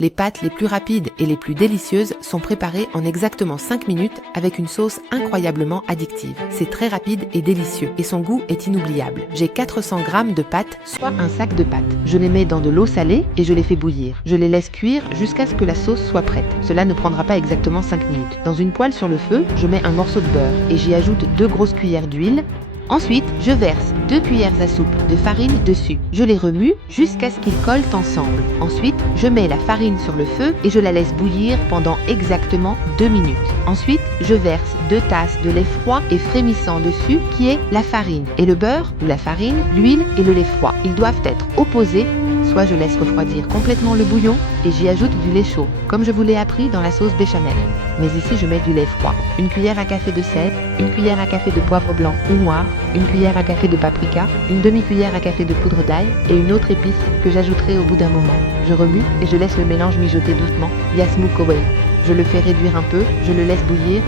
Les pâtes les plus rapides et les plus délicieuses sont préparées en exactement 5 minutes avec une sauce incroyablement addictive. C'est très rapide et délicieux et son goût est inoubliable. J'ai 400 g de pâtes, soit un sac de pâtes. Je les mets dans de l'eau salée et je les fais bouillir. Je les laisse cuire jusqu'à ce que la sauce soit prête. Cela ne prendra pas exactement 5 minutes. Dans une poêle sur le feu, je mets un morceau de beurre et j'y ajoute 2 grosses cuillères d'huile. Ensuite, je verse 2 cuillères à soupe de farine dessus. Je les remue jusqu'à ce qu'ils collent ensemble. Ensuite, je mets la farine sur le feu et je la laisse bouillir pendant exactement 2 minutes. Ensuite, je verse 2 tasses de lait froid et frémissant dessus qui est la farine. Et le beurre, ou la farine, l'huile et le lait froid. Ils doivent être opposés. Soit je laisse refroidir complètement le bouillon et j'y ajoute du lait chaud, comme je vous l'ai appris dans la sauce béchamel. Mais ici je mets du lait froid, une cuillère à café de sel, une cuillère à café de poivre blanc ou noir, une cuillère à café de paprika, une demi-cuillère à café de poudre d'ail et une autre épice que j'ajouterai au bout d'un moment. Je remue et je laisse le mélange mijoter doucement, via smooth away. Je le fais réduire un peu, je le laisse bouillir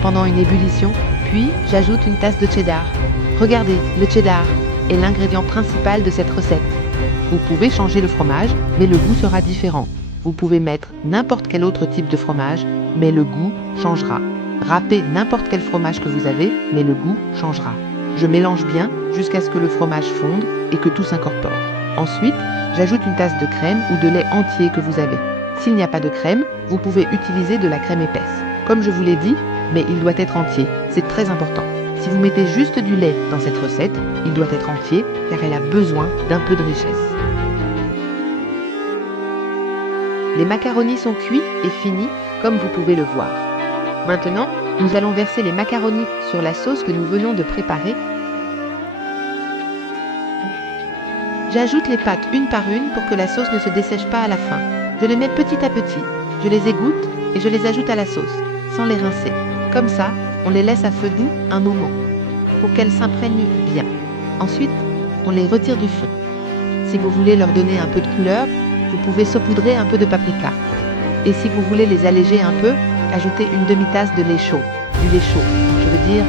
pendant une ébullition, puis j'ajoute une tasse de cheddar. Regardez, le cheddar est l'ingrédient principal de cette recette. Vous pouvez changer le fromage, mais le goût sera différent. Vous pouvez mettre n'importe quel autre type de fromage, mais le goût changera. Râpez n'importe quel fromage que vous avez, mais le goût changera. Je mélange bien jusqu'à ce que le fromage fonde et que tout s'incorpore. Ensuite, j'ajoute une tasse de crème ou de lait entier que vous avez. S'il n'y a pas de crème, vous pouvez utiliser de la crème épaisse. Comme je vous l'ai dit, mais il doit être entier, c'est très important. Si vous mettez juste du lait dans cette recette, il doit être entier car elle a besoin d'un peu de richesse. Les macaronis sont cuits et finis, comme vous pouvez le voir. Maintenant, nous allons verser les macaronis sur la sauce que nous venons de préparer. J'ajoute les pâtes une par une pour que la sauce ne se dessèche pas à la fin. Je les mets petit à petit, je les égoutte et je les ajoute à la sauce, sans les rincer. Comme ça, on les laisse à feu doux un moment, pour qu'elles s'imprègnent bien. Ensuite, on les retire du feu. Si vous voulez leur donner un peu de couleur, vous pouvez saupoudrer un peu de paprika. Et si vous voulez les alléger un peu, ajoutez une demi-tasse de lait chaud. Du lait chaud, je veux dire.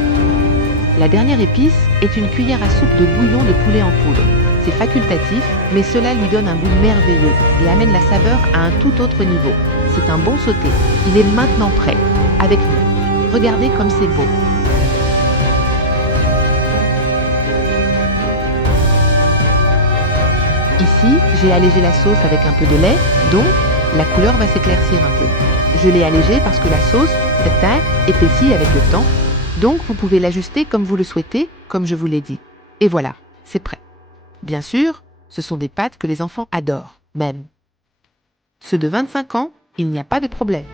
La dernière épice est une cuillère à soupe de bouillon de poulet en poudre. C'est facultatif, mais cela lui donne un goût merveilleux et amène la saveur à un tout autre niveau. C'est un bon sauté. Il est maintenant prêt, avec nous. Regardez comme c'est beau. Ici, j'ai allégé la sauce avec un peu de lait, donc la couleur va s'éclaircir un peu. Je l'ai allégée parce que la sauce, cette teint, épaissit avec le temps, donc vous pouvez l'ajuster comme vous le souhaitez, comme je vous l'ai dit. Et voilà, c'est prêt. Bien sûr, ce sont des pâtes que les enfants adorent, même. Ceux de 25 ans, il n'y a pas de problème.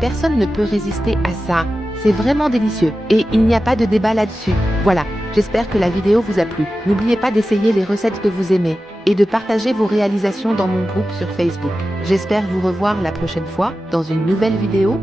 Personne ne peut résister à ça. C'est vraiment délicieux et il n'y a pas de débat là-dessus. Voilà, j'espère que la vidéo vous a plu. N'oubliez pas d'essayer les recettes que vous aimez et de partager vos réalisations dans mon groupe sur Facebook. J'espère vous revoir la prochaine fois dans une nouvelle vidéo.